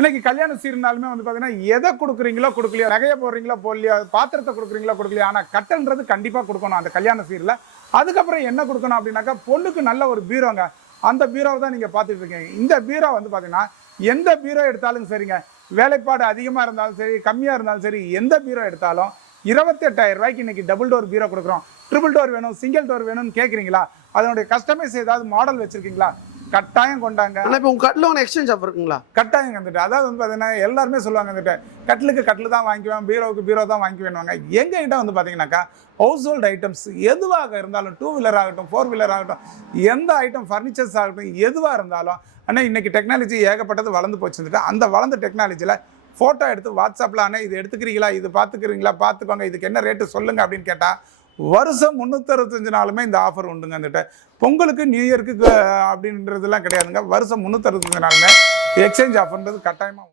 இன்னைக்கு கல்யாண சீர்னாலுமே வந்து பார்த்தீங்கன்னா எதை கொடுக்குறீங்களோ கொடுக்கலையோ, நகையை போடுறீங்களோ போடலையோ, பாத்திரத்தை கொடுக்குறீங்களோ கொடுக்கலையோ, ஆனால் கட்டன்றது கண்டிப்பாக கொடுக்கணும் அந்த கல்யாண சீரில். அதுக்கப்புறம் என்ன கொடுக்கணும் அப்படின்னாக்கா, பொண்ணுக்கு நல்ல ஒரு பீரோங்க. அந்த பீரோவை தான் நீங்கள் பார்த்துட்டு இருக்கீங்க. இந்த பீரோ வந்து பார்த்தீங்கன்னா எந்த பீரோ எடுத்தாலும் சரிங்க, வேலைப்பாடு அதிகமாக இருந்தாலும் சரி கம்மியாக இருந்தாலும் சரி, எந்த பீரோ எடுத்தாலும் 28,000 ரூபாய்க்கு இன்னைக்கு டபுள் டோர் பீரோ கொடுக்குறோம். ட்ரிபிள் டோர் வேணும், சிங்கிள் டோர் வேணும்னு கேட்குறீங்களா? அதனுடைய கஸ்டமைஸ் ஏதாவது மாடல் வச்சிருக்கீங்களா? கட்டாயம் கொண்டாங்க. இப்போ உங்கள் கட்டில் ஒன்று எக்ஸ்சேஞ்ச் ஆஃபர் இருக்குங்களா? கட்டாயம் வந்துட்டு அதாவது வந்து பார்த்தீங்கன்னா எல்லாருமே சொல்லுவாங்க வந்துட்டு கட்டிலுக்கு கட்டில் தான் வாங்கிக்குவேன், பீரோவுக்கு பீரோ தான் வாங்கிக்குவேன்வாங்க. எங்ககிட்ட வந்து பார்த்தீங்கன்னாக்கா ஹவுஸ் ஹோல்டு ஐட்டம்ஸ் எதுவாக இருந்தாலும், 2 வீலர் ஆகட்டும் 4 வீலர் ஆகட்டும், எந்த ஐட்டம் ஃபர்னிச்சர்ஸ் ஆகட்டும் எதுவாக இருந்தாலும், ஆனால் இன்னைக்கு டெக்னாலஜி ஏகப்பட்டது வளர்ந்து போச்சுருந்துட்டு அந்த வளர்ந்த டெக்னாலஜியில் ஃபோட்டோ எடுத்து வாட்ஸ்அப்பில் ஆனால் இது எடுத்துக்கிறீங்களா, இது பார்த்துக்கிறீங்களா, பார்த்துக்கோங்க, இதுக்கு என்ன ரேட்டு சொல்லுங்கள் அப்படின்னு கேட்டால் வருஷம் 365 நாளுமே இந்த ஆஃபர் உண்டுங்க. வந்துட்டு பொங்கலுக்கு நியூ இயருக்கு அப்படின்றதுலாம் கிடையாதுங்க. வருஷம் 365 நாளுமே எக்ஸ்சேஞ்ச் ஆஃபர்ன்றது கட்டாயமாக